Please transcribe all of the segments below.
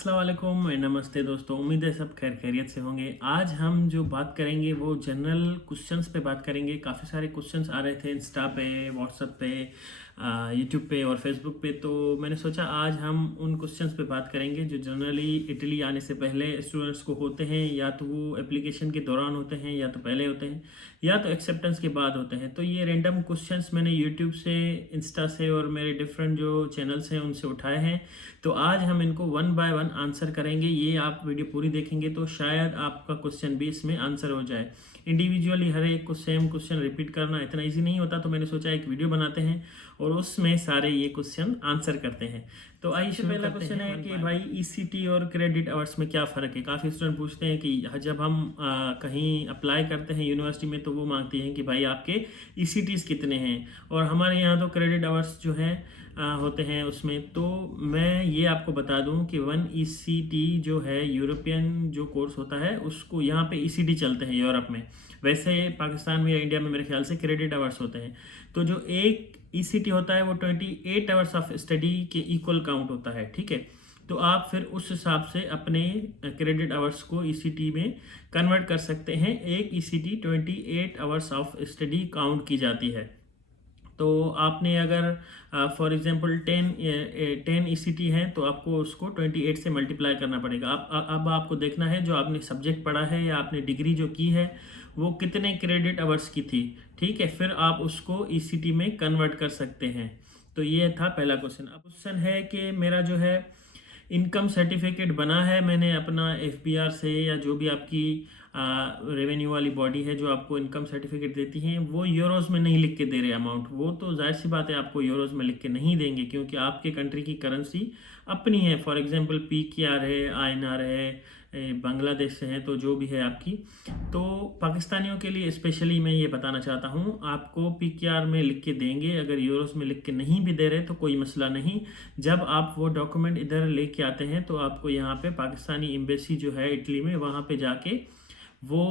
अस्सलाम वालेकुम, नमस्ते दोस्तों। उम्मीद है सब खैर खैरियत से होंगे। आज हम जो बात करेंगे वो जनरल क्वेश्चंस पे बात करेंगे। काफ़ी सारे क्वेश्चंस आ रहे थे इंस्टा पे, व्हाट्सएप पे, यूट्यूब पे और फेसबुक पे। तो मैंने सोचा आज हम उन क्वेश्चंस पे बात करेंगे जो जनरली इटली आने से पहले स्टूडेंट्स को होते हैं, या तो वो एप्लीकेशन के दौरान होते हैं, या तो पहले होते हैं, या तो एक्सेप्टेंस के बाद होते हैं। तो ये रैंडम क्वेश्चंस मैंने यूट्यूब से, इंस्टा से और मेरे डिफरेंट जो चैनल्स हैं उनसे उठाए हैं। तो आज हम इनको वन बाय वन आंसर करेंगे। ये आप वीडियो पूरी देखेंगे तो शायद आपका क्वेश्चन भी इसमें आंसर हो जाए। इंडिविजुअली हर एक को सेम क्वेश्चन रिपीट करना इतना इजी नहीं होता, तो मैंने सोचा एक वीडियो बनाते हैं और उसमें सारे ये क्वेश्चन आंसर करते हैं। तो आइए पहला क्वेश्चन है कि भाई ईसीटी और क्रेडिट आवर्स में क्या फ़र्क है। काफ़ी स्टूडेंट पूछते हैं कि जब हम कहीं अप्लाई करते हैं यूनिवर्सिटी में तो वो मांगती हैं कि भाई आपके ईसीटीज़ कितने हैं, और हमारे यहाँ तो क्रेडिट आवर्स जो हैं होते हैं उसमें। तो मैं ये आपको बता दूं कि 1 ईसीटी जो है यूरोपियन जो कोर्स होता है उसको यहाँ पे ईसीटी चलते हैं यूरोप में। वैसे पाकिस्तान में या इंडिया में मेरे ख्याल से क्रेडिट आवर्स होते हैं। तो जो एक ईसीटी होता है वो 28 आवर्स ऑफ स्टडी के इक्वल काउंट होता है, ठीक है। तो आप फिर उस हिसाब से अपने क्रेडिट आवर्स को ईसीटी में कन्वर्ट कर सकते हैं। एक ECT 28 hours of study count की जाती है। तो आपने अगर फॉर एग्जांपल 10 ईसीटी हैं तो आपको उसको 28 से मल्टीप्लाई करना पड़ेगा। अब आपको देखना है जो आपने सब्जेक्ट पढ़ा है या आपने डिग्री जो की है वो कितने क्रेडिट आवर्स की थी, ठीक है। फिर आप उसको ईसीटी में कन्वर्ट कर सकते हैं। तो ये था पहला क्वेश्चन। अब क्वेश्चन है कि मेरा जो है इनकम सर्टिफिकेट बना है मैंने अपना एफबीआर से, या जो भी आपकी रेवेन्यू वाली बॉडी है जो आपको इनकम सर्टिफिकेट देती हैं, वो यूरोज़ में नहीं लिख के दे रहे अमाउंट। वो तो जाहिर सी बात है आपको यूरोज़ में लिख के नहीं देंगे, क्योंकि आपके कंट्री की करेंसी अपनी है। फॉर एग्जांपल पीकेआर है, आईएनआर है, बांग्लादेश से है, तो जो भी है आपकी। तो पाकिस्तानियों के लिए स्पेशली मैं ये बताना चाहता हूँ, आपको पीकेआर में लिख के देंगे। अगर यूरोज़ में लिख के नहीं भी दे रहे तो कोई मसला नहीं। जब आप वो डॉक्यूमेंट इधर लेके आते हैं तो आपको यहाँ पे पाकिस्तानी एम्बेसी जो है इटली में, वहाँ पे जाके वो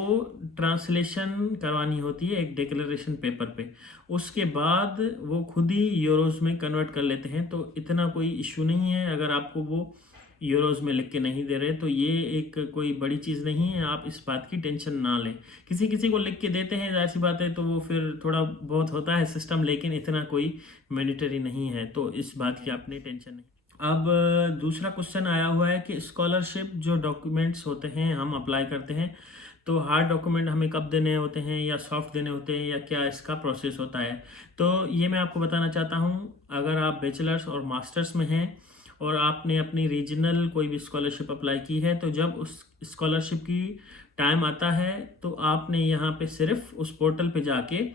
ट्रांसलेशन करवानी होती है एक डिक्लेरेशन पेपर पे। उसके बाद वो खुद ही यूरोज़ में कन्वर्ट कर लेते हैं। तो इतना कोई इशू नहीं है अगर आपको वो यूरोज़ में लिख के नहीं दे रहे। तो ये एक कोई बड़ी चीज़ नहीं है, आप इस बात की टेंशन ना लें। किसी किसी को लिख के देते हैं, जाहिर सी बात है, तो वो फिर थोड़ा बहुत होता है सिस्टम, लेकिन इतना कोई मैंडेटरी नहीं है, तो इस बात की आपने टेंशन नहीं। अब दूसरा क्वेश्चन आया हुआ है कि स्कॉलरशिप जो डॉक्यूमेंट्स होते हैं हम अप्लाई करते हैं, तो हार्ड डॉक्यूमेंट हमें कब देने होते हैं या सॉफ्ट देने होते हैं, या क्या इसका प्रोसेस होता है। तो ये मैं आपको बताना चाहता हूँ। अगर आप बैचलर्स और मास्टर्स में हैं और आपने अपनी रीजनल कोई भी स्कॉलरशिप अप्लाई की है, तो जब उस स्कॉलरशिप की टाइम आता है तो आपने यहाँ पे सिर्फ उस पोर्टल पे जाके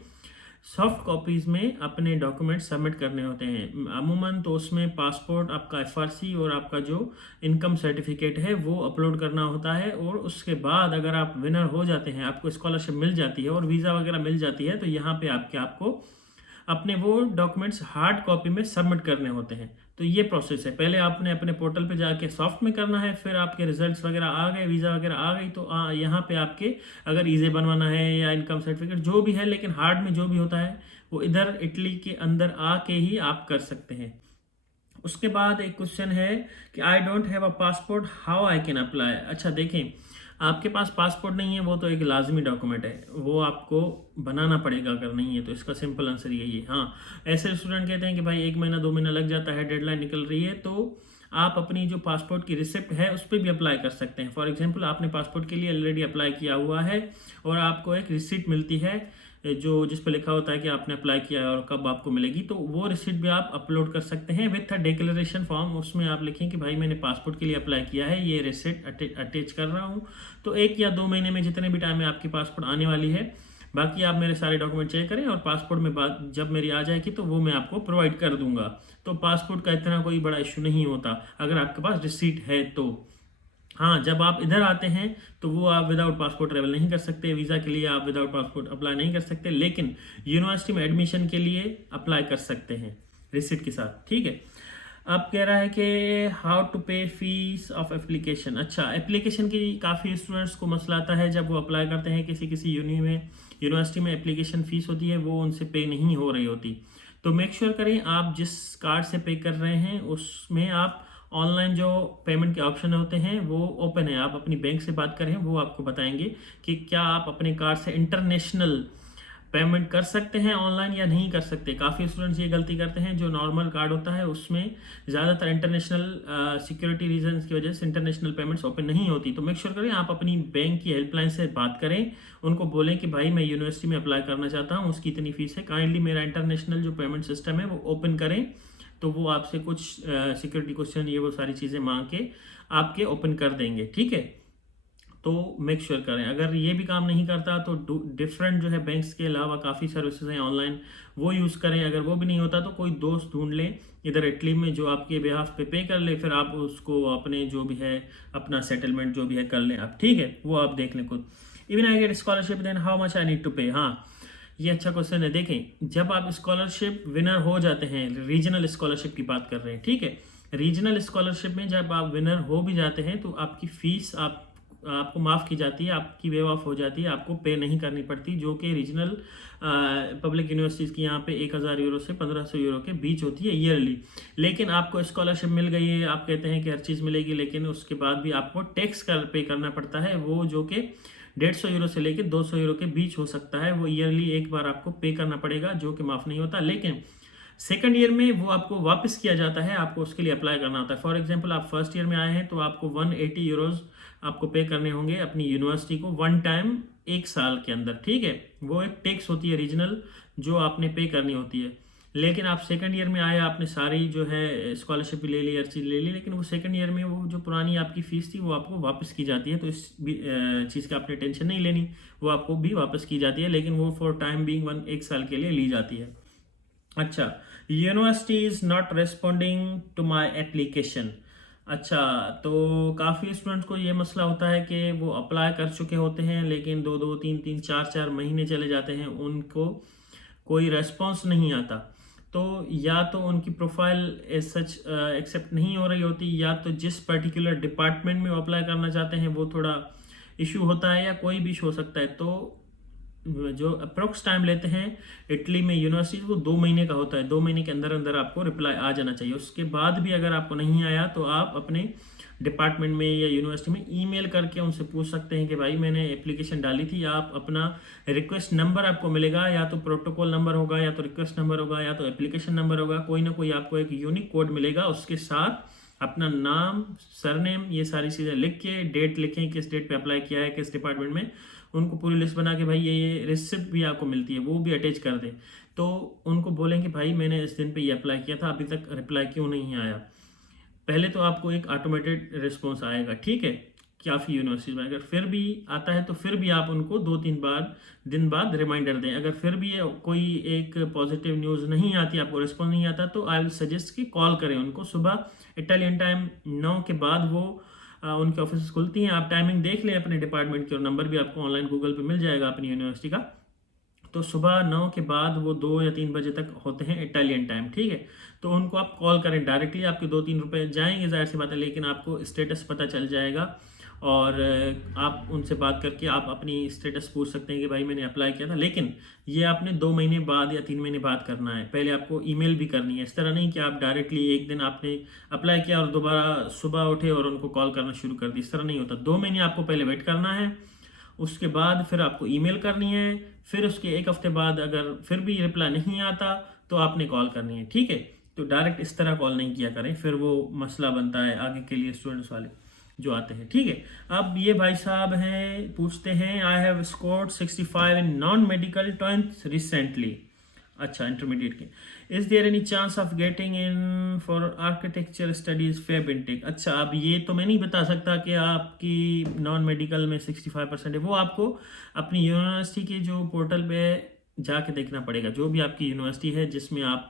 सॉफ्ट कॉपीज़ में अपने डॉक्यूमेंट सबमिट करने होते हैं। अमूमन तो उसमें पासपोर्ट, आपका एफआरसी और आपका जो इनकम सर्टिफिकेट है वो अपलोड करना होता है। और उसके बाद अगर आप विनर हो जाते हैं, आपको स्कॉलरशिप मिल जाती है और वीज़ा वगैरह मिल जाती है, तो यहाँ पे आपको अपने वो डॉक्यूमेंट्स हार्ड कॉपी में सबमिट करने होते हैं। तो ये प्रोसेस है। पहले आपने अपने पोर्टल पे जाके सॉफ्ट में करना है, फिर आपके रिजल्ट्स वगैरह आ गए, वीज़ा वगैरह आ गई, तो यहाँ पे आपके अगर ईजे बनवाना है या इनकम सर्टिफिकेट जो भी है, लेकिन हार्ड में जो भी होता है वो इधर इटली के अंदर आके ही आप कर सकते हैं। उसके बाद एक क्वेश्चन है कि I don't have a passport, how I can apply. अच्छा देखें, आपके पास पासपोर्ट नहीं है वो तो एक लाजमी डॉक्यूमेंट है, वो आपको बनाना पड़ेगा अगर नहीं है तो। इसका सिंपल आंसर यही है। हाँ, ऐसे स्टूडेंट कहते हैं कि भाई 1 महीना 2 महीना लग जाता है, डेडलाइन निकल रही है, तो आप अपनी जो पासपोर्ट की रिसिप्ट है उस पर भी अप्लाई कर सकते हैं। फॉर एग्जांपल आपने पासपोर्ट के लिए ऑलरेडी अप्लाई किया हुआ है और आपको एक रिसिप्ट मिलती है जो जिस पर लिखा होता है कि आपने अप्लाई किया है और कब आपको मिलेगी, तो वो रिसिप्ट भी आप अपलोड कर सकते हैं विथ अ डिक्लेरेशन फॉर्म। उसमें आप लिखें कि भाई मैंने पासपोर्ट के लिए अप्लाई किया है, ये रिसिप्ट अटैच कर रहा हूँ। तो 1 या 2 महीने में, जितने भी टाइम में आपकी पासपोर्ट आने वाली है, बाकी आप मेरे सारे डॉक्यूमेंट चेक करें और पासपोर्ट में बात जब मेरी आ जाएगी तो वो मैं आपको प्रोवाइड कर दूंगा। तो पासपोर्ट का इतना कोई बड़ा इशू नहीं होता अगर आपके पास रिसीट है तो। हाँ, जब आप इधर आते हैं तो वो आप विदाउट पासपोर्ट ट्रेवल नहीं कर सकते। वीज़ा के लिए आप विदाउट पासपोर्ट अप्लाई नहीं कर सकते, लेकिन यूनिवर्सिटी में एडमिशन के लिए अप्लाई कर सकते हैं रिसिप्ट के साथ, ठीक है। अब कह रहा है कि हाउ टू पे फीस ऑफ एप्लीकेशन। अच्छा, एप्लीकेशन की काफ़ी स्टूडेंट्स को मसला आता है जब वो अप्लाई करते हैं किसी किसी यूनिवर्सिटी में एप्लीकेशन फ़ीस होती है वो उनसे पे नहीं हो रही होती। तो मेक श्योर करें आप जिस कार्ड से पे कर रहे हैं उसमें आप ऑनलाइन जो पेमेंट के ऑप्शन होते हैं वो ओपन है। आप अपनी बैंक से बात करें, वो आपको बताएंगे कि क्या आप अपने कार्ड से इंटरनेशनल पेमेंट कर सकते हैं ऑनलाइन या नहीं कर सकते। काफ़ी स्टूडेंट्स ये गलती करते हैं, जो नॉर्मल कार्ड होता है उसमें ज़्यादातर इंटरनेशनल सिक्योरिटी रीजंस की वजह से इंटरनेशनल पेमेंट्स ओपन नहीं होती। तो मेक श्योर करें आप अपनी बैंक की हेल्पलाइन से बात करें, उनको बोलें कि भाई मैं यूनिवर्सिटी में अप्लाई करना चाहता हूँ, उसकी इतनी फीस है, काइंडली मेरा इंटरनेशनल जो पेमेंट सिस्टम है वो ओपन करें। तो वो आपसे कुछ सिक्योरिटी क्वेश्चन ये वो सारी चीज़ें मांग के आपके ओपन कर देंगे, ठीक है। तो मेक श्योर करें। अगर ये भी काम नहीं करता तो डिफरेंट जो है बैंक्स के अलावा काफ़ी सर्विसेज हैं ऑनलाइन, वो यूज़ करें। अगर वो भी नहीं होता तो कोई दोस्त ढूंढ लें इधर इटली में जो आपके बिहाफ पे कर ले, फिर आप उसको अपने जो भी है अपना सेटलमेंट जो भी है कर लें आप, ठीक है। वो आप देख लें खुद। Even I get scholarship then how much I need to pay. हाँ, ये अच्छा क्वेश्चन है। देखें, जब आप स्कॉलरशिप विनर हो जाते हैं, रीजनल स्कॉलरशिप की बात कर रहे हैं, ठीक है। रीजनल स्कॉलरशिप में जब आप विनर हो भी जाते हैं तो आपकी फीस आपको माफ़ की जाती है, आपकी वेव ऑफ हो जाती है, आपको पे नहीं करनी पड़ती, जो कि रीजनल पब्लिक यूनिवर्सिटीज़ की यहाँ पे 1000 यूरो से 1500 यूरो के बीच होती है ईयरली। लेकिन आपको स्कॉलरशिप मिल गई है, आप कहते हैं कि हर चीज़ मिलेगी, लेकिन उसके बाद भी आपको टैक्स पे करना पड़ता है, वो जो कि 150 यूरो से लेकर 200 यूरो के बीच हो सकता है। वो ईयरली एक बार आपको पे करना पड़ेगा, जो कि माफ़ नहीं होता। लेकिन सेकंड ईयर में वो आपको वापस किया जाता है, आपको उसके लिए अप्लाई करना होता है। फॉर एग्जांपल आप फर्स्ट ईयर में आए हैं तो आपको 180 यूरोज आपको पे करने होंगे अपनी यूनिवर्सिटी को वन टाइम, एक साल के अंदर, ठीक है। वो एक टैक्स होती है रीजनल, जो आपने पे करनी होती है। लेकिन आप सेकंड ईयर में आए, आपने सारी जो है स्कॉलरशिप भी ले ली, हर चीज़ ले ली, लेकिन वो सेकंड ईयर में वो जो पुरानी आपकी फ़ीस थी वो आपको वापस की जाती है। तो इस चीज़ की आपने टेंशन नहीं लेनी, वो आपको भी वापस की जाती है, लेकिन वो फॉर टाइम बीइंग एक साल के लिए ली जाती है। अच्छा, university is not responding to my application. अच्छा, तो काफ़ी स्टूडेंट्स को ये मसला होता है कि वो अप्लाई कर चुके होते हैं, लेकिन 2-2, 3-3, 4-4 महीने चले जाते हैं, उनको कोई रेस्पॉन्स नहीं आता। तो या तो उनकी प्रोफाइल एज सच एक्सेप्ट नहीं हो रही होती, या तो जिस पर्टिकुलर डिपार्टमेंट में वो अप्लाई करना चाहते हैं वो थोड़ा इशू होता है, या कोई भी इशू हो सकता है। तो जो अप्रोक्स टाइम लेते हैं इटली में यूनिवर्सिटी, वो 2 महीने का होता है। 2 महीने के अंदर अंदर आपको रिप्लाई आ जाना चाहिए। उसके बाद भी अगर आपको नहीं आया तो आप अपने डिपार्टमेंट में या यूनिवर्सिटी में ईमेल करके उनसे पूछ सकते हैं कि भाई मैंने एप्लीकेशन डाली थी। आप अपना रिक्वेस्ट नंबर आपको मिलेगा, या तो प्रोटोकॉल नंबर होगा, या तो रिक्वेस्ट नंबर होगा, या तो एप्लीकेशन नंबर होगा, कोई ना कोई आपको एक यूनिक कोड मिलेगा। उसके साथ अपना नाम, सरनेम, ये सारी चीज़ें लिख के, डेट लिखें किस डेट पे अप्लाई किया है, किस डिपार्टमेंट में, उनको पूरी लिस्ट बना के भाई ये रिसिप्ट भी आपको मिलती है वो भी अटैच कर दें। तो उनको बोलेंगे भाई मैंने इस दिन पे ये अप्लाई किया था, अभी तक रिप्लाई क्यों नहीं आया। पहले तो आपको एक ऑटोमेटेड रिस्पॉन्स आएगा, ठीक है, काफ़ी यूनिवर्सिटी में। अगर फिर भी आता है तो फिर भी आप उनको 2-3 दिन बाद रिमाइंडर दें। अगर फिर भी कोई एक पॉजिटिव न्यूज़ नहीं आती, आपको रिस्पॉन्स नहीं आता, तो आई विल सजेस्ट कि कॉल करें उनको सुबह इटालियन टाइम 9 के बाद। वो उनकी ऑफिस खुलती हैं, आप टाइमिंग देख लें अपने डिपार्टमेंट की, और नंबर भी आपको ऑनलाइन गूगल पे मिल जाएगा अपनी यूनिवर्सिटी का। तो सुबह 9 के बाद वो 2 या 3 बजे तक होते हैं इटालियन टाइम, ठीक है। तो उनको आप कॉल करें डायरेक्टली, आपके 2-3 रुपए जाएंगे जाहिर सी बात है, लेकिन आपको स्टेटस पता चल जाएगा। और आप उनसे बात करके आप अपनी स्टेटस पूछ सकते हैं कि भाई मैंने अप्लाई किया था। लेकिन ये आपने 2 महीने बाद या 3 महीने बाद करना है, पहले आपको ईमेल भी करनी है। इस तरह नहीं कि आप डायरेक्टली एक दिन आपने अप्लाई किया और दोबारा सुबह उठे और उनको कॉल करना शुरू कर दी, इस तरह नहीं होता। 2 महीने आपको पहले वेट करना है, उसके बाद फिर आपको ईमेल करनी है, फिर उसके 1 हफ्ते बाद अगर फिर भी रिप्लाई नहीं आता तो आपने कॉल करनी है, ठीक है। तो डायरेक्ट इस तरह कॉल नहीं किया करें, फिर वो मसला बनता है आगे के लिए स्टूडेंट्स वाले जो आते हैं, ठीक है। अब ये भाई साहब हैं, पूछते हैं I have scored 65 in non medical 10th recently. अच्छा, इंटरमीडिएट के। Is there any chance of getting in for architecture studies Feb intake. अच्छा, अब ये तो मैं नहीं बता सकता कि आपकी नॉन मेडिकल में 65% है, वो आपको अपनी यूनिवर्सिटी के जो पोर्टल पे जाके देखना पड़ेगा। जो भी आपकी यूनिवर्सिटी है जिसमें आप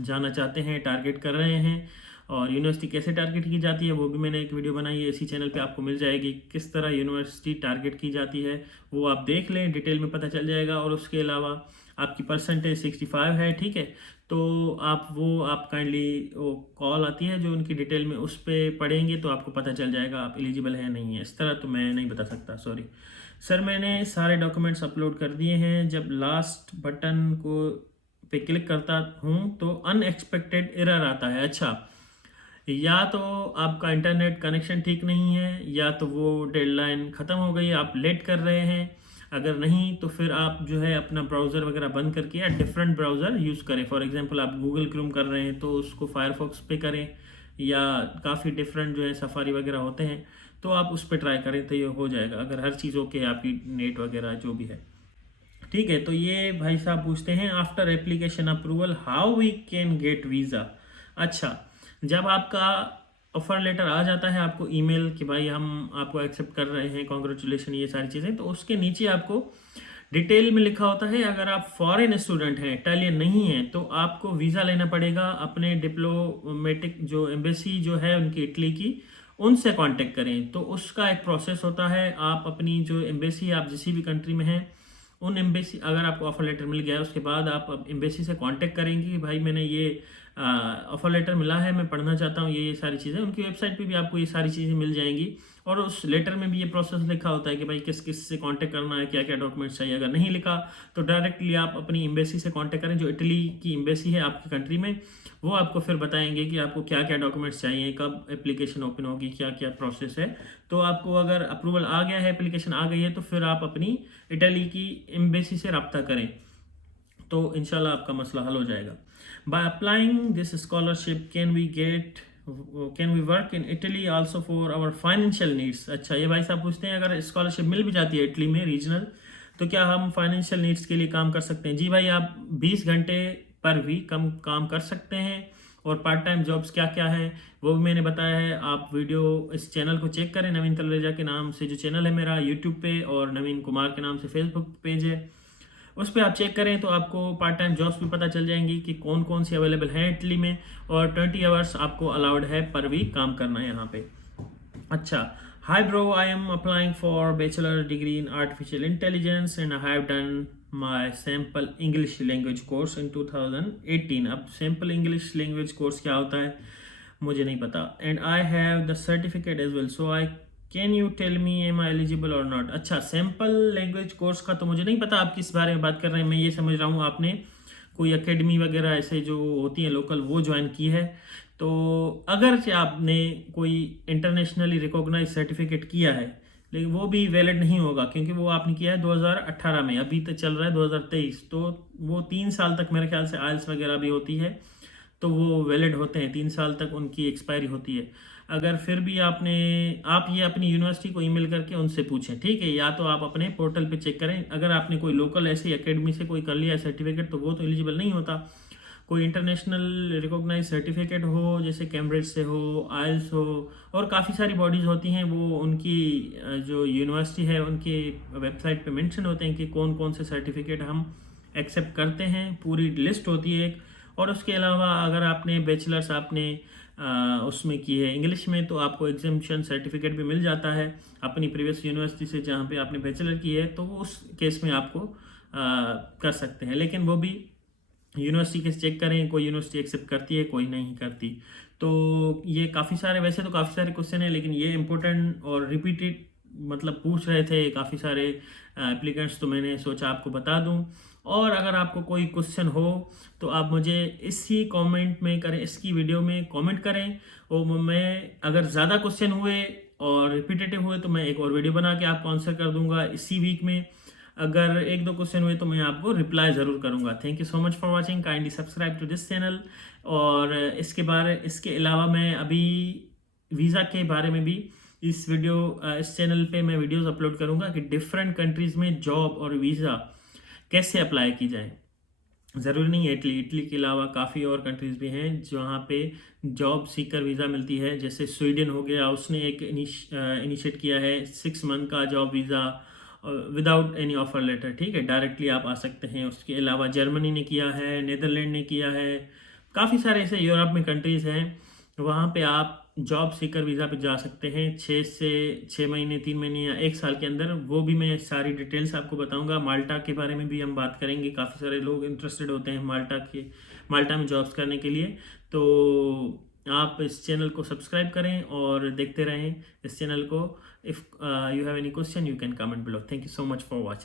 जाना चाहते हैं, टारगेट कर रहे हैं, और यूनिवर्सिटी कैसे टारगेट की जाती है वो भी मैंने एक वीडियो बनाई है, इसी चैनल पे आपको मिल जाएगी। किस तरह यूनिवर्सिटी टारगेट की जाती है वो आप देख लें, डिटेल में पता चल जाएगा। और उसके अलावा आपकी परसेंटेज 65 है, ठीक है, तो आप काइंडली वो कॉल आती है जो उनकी डिटेल में, उस पर पढ़ेंगे तो आपको पता चल जाएगा आप एलिजिबल है नहीं है। इस तरह तो मैं नहीं बता सकता, सॉरी सर। मैंने सारे डॉक्यूमेंट्स अपलोड कर दिए हैं, जब लास्ट बटन को पे क्लिक करता हूँ तो अनएक्सपेक्टेड एरर आता है। अच्छा, या तो आपका इंटरनेट कनेक्शन ठीक नहीं है, या तो वो डेडलाइन ख़त्म हो गई, आप लेट कर रहे हैं। अगर नहीं तो फिर आप जो है अपना ब्राउज़र वगैरह बंद करके या डिफरेंट ब्राउज़र यूज़ करें। फॉर एग्जांपल आप गूगल क्रोम कर रहे हैं तो उसको फायरफॉक्स पे करें, या काफ़ी डिफरेंट जो है सफारी वगैरह होते हैं तो आप उस पर ट्राई करें तो ये हो जाएगा, अगर हर चीज़ ओके है आपकी नेट वगैरह जो भी है। ठीक है, तो ये भाई साहब पूछते हैं after application approval how we can get visa. अच्छा, जब आपका ऑफर लेटर आ जाता है आपको ईमेल कि भाई हम आपको एक्सेप्ट कर रहे हैं, कॉन्ग्रेचुलेशन, ये सारी चीज़ें, तो उसके नीचे आपको डिटेल में लिखा होता है अगर आप फॉरेन स्टूडेंट हैं, इटालियन नहीं है, तो आपको वीज़ा लेना पड़ेगा। अपने डिप्लोमेटिक जो एम्बेसी जो है उनकी इटली की, उनसे कांटेक्ट करें। तो उसका एक प्रोसेस होता है, आप अपनी जो एम्बेसी आप जिस भी कंट्री में हैं उन एम्बेसी, अगर आपको ऑफर लेटर मिल गया है उसके बाद आप एम्बेसी से कांटेक्ट करेंगे कि भाई मैंने ये ऑफर लेटर मिला है, मैं पढ़ना चाहता हूँ, ये सारी चीज़ें उनकी वेबसाइट पे भी आपको ये सारी चीज़ें मिल जाएंगी। और उस लेटर में भी ये प्रोसेस लिखा होता है कि भाई किस किस से कांटेक्ट करना है, क्या क्या डॉक्यूमेंट्स चाहिए। अगर नहीं लिखा तो डायरेक्टली आप अपनी एम्बेसी से कांटेक्ट करें, जो इटली की एम्बेसी है आपकी कंट्री में, वो आपको फिर बताएंगे कि आपको क्या क्या डॉक्यूमेंट्स चाहिए, कब एप्लीकेशन ओपन होगी, क्या क्या प्रोसेस है। तो आपको अगर अप्रूवल आ गया है, एप्लीकेशन आ गई है, तो फिर आप अपनी इटली की एम्बेसी से रब्ता करें, तो इंशाल्लाह आपका मसला हल हो जाएगा। By applying this scholarship can we work in Italy also for our financial needs. अच्छा, ये भाई साहब पूछते हैं अगर स्कॉलरशिप मिल भी जाती है इटली में रीजनल, तो क्या हम फाइनेंशियल नीड्स के लिए काम कर सकते हैं? जी भाई, आप 20 घंटे पर वीक कम काम कर सकते हैं। और पार्ट टाइम जॉब्स क्या क्या है वो भी मैंने बताया है। आप वीडियो इस चैनल को चेक करें, नवीन तलरेजा के नाम से जो चैनल है मेरा यूट्यूब पे, और नवीन कुमार के नाम से फेसबुक पेज है, उस पर आप चेक करें तो आपको पार्ट टाइम जॉब्स भी पता चल जाएंगी कि कौन कौन सी अवेलेबल हैं इटली में। और 20 आवर्स आपको अलाउड है पर वीक काम करना है यहाँ पे। अच्छा, high bro, I am applying for bachelor degree in artificial intelligence and I have done my sample English language course in 2018। अब सैम्पल इंग्लिश लैंग्वेज कोर्स क्या होता है मुझे नहीं पता। And I have the certificate as well, so I can you tell me am I eligible or not. अच्छा, sample language course का तो मुझे नहीं पता आप किस बारे में बात कर रहे हैं। मैं ये समझ रहा हूँ आपने कोई एकेडमी वगैरह ऐसे जो होती है लोकल वो ज्वाइन की है। तो अगर से आपने कोई इंटरनेशनली रिकॉग्नाइज सर्टिफिकेट किया है, लेकिन वो भी वैलिड नहीं होगा क्योंकि वो आपने किया है 2018 में, अभी तो चल रहा है 2023, तो वो 3 साल तक मेरे ख्याल से आइल्स वगैरह भी होती है, तो वो वैलिड होते हैं, 3 साल तक उनकी एक्सपायरी होती है। अगर फिर भी आप ये अपनी यूनिवर्सिटी को ईमेल करके उनसे पूछें, ठीक है, या तो आप अपने पोर्टल पे चेक करें। अगर आपने कोई लोकल ऐसी एकेडमी से कोई कर लिया सर्टिफिकेट तो वो तो एलिजिबल नहीं होता। कोई इंटरनेशनल रिकॉग्नाइज सर्टिफिकेट हो, जैसे कैम्ब्रिज से हो, आइल्स हो, और काफ़ी सारी बॉडीज़ होती हैं, वो उनकी जो यूनिवर्सिटी है उनके वेबसाइट पे मेंशन होते हैं कि कौन कौन से सर्टिफिकेट हम एक्सेप्ट करते हैं, पूरी लिस्ट होती है एक। और उसके अलावा अगर आपने बैचलर्स आपने उसमें की है इंग्लिश में, तो आपको एग्जामिशन सर्टिफिकेट भी मिल जाता है अपनी प्रीवियस यूनिवर्सिटी से जहाँ पे आपने बैचलर की है, तो उस केस में आपको कर सकते हैं। लेकिन वो भी यूनिवर्सिटी के चेक करें, कोई यूनिवर्सिटी एक्सेप्ट करती है, कोई नहीं करती। तो ये काफ़ी सारे, वैसे तो काफ़ी सारे क्वेश्चन हैं, लेकिन ये इंपॉर्टेंट और रिपीटेड मतलब पूछ रहे थे काफ़ी सारे एप्लीकेंट्स, तो मैंने सोचा आपको बता दूं। और अगर आपको कोई क्वेश्चन हो तो आप मुझे इसी कमेंट में करें, इसकी वीडियो में कमेंट करें, और मैं अगर ज़्यादा क्वेश्चन हुए और रिपीटेटिव हुए तो मैं एक और वीडियो बना के आपको आंसर कर दूंगा इसी वीक में। अगर एक दो क्वेश्चन हुए तो मैं आपको रिप्लाई ज़रूर करूंगा। Thank you so much for watching, kindly subscribe to this channel. और इसके अलावा मैं अभी वीज़ा के बारे में भी इस चैनल पे मैं वीडियोस अपलोड करूंगा कि डिफरेंट कंट्रीज़ में जॉब और वीज़ा कैसे अप्लाई की जाए। ज़रूरी नहीं है इटली के अलावा काफ़ी और कंट्रीज़ भी हैं जहाँ पे जॉब सीकर वीज़ा मिलती है। जैसे स्वीडन हो गया, उसने एक इनिशिएट किया है 6 मंथ का job visa without any offer letter, ठीक है, डायरेक्टली आप आ सकते हैं। उसके अलावा जर्मनी ने किया है, नीदरलैंड ने किया है, काफ़ी सारे ऐसे यूरोप में कंट्रीज़ हैं वहाँ पे आप जॉब सीकर वीज़ा पे जा सकते हैं 6 महीने, 3 महीने या 1 साल के अंदर। वो भी मैं सारी डिटेल्स आपको बताऊंगा। माल्टा के बारे में भी हम बात करेंगे, काफ़ी सारे लोग इंटरेस्टेड होते हैं माल्टा में जॉब्स करने के लिए। तो आप इस चैनल को सब्सक्राइब करें और देखते रहें इस चैनल को। If you have any question you can comment below. Thank you so much for watching.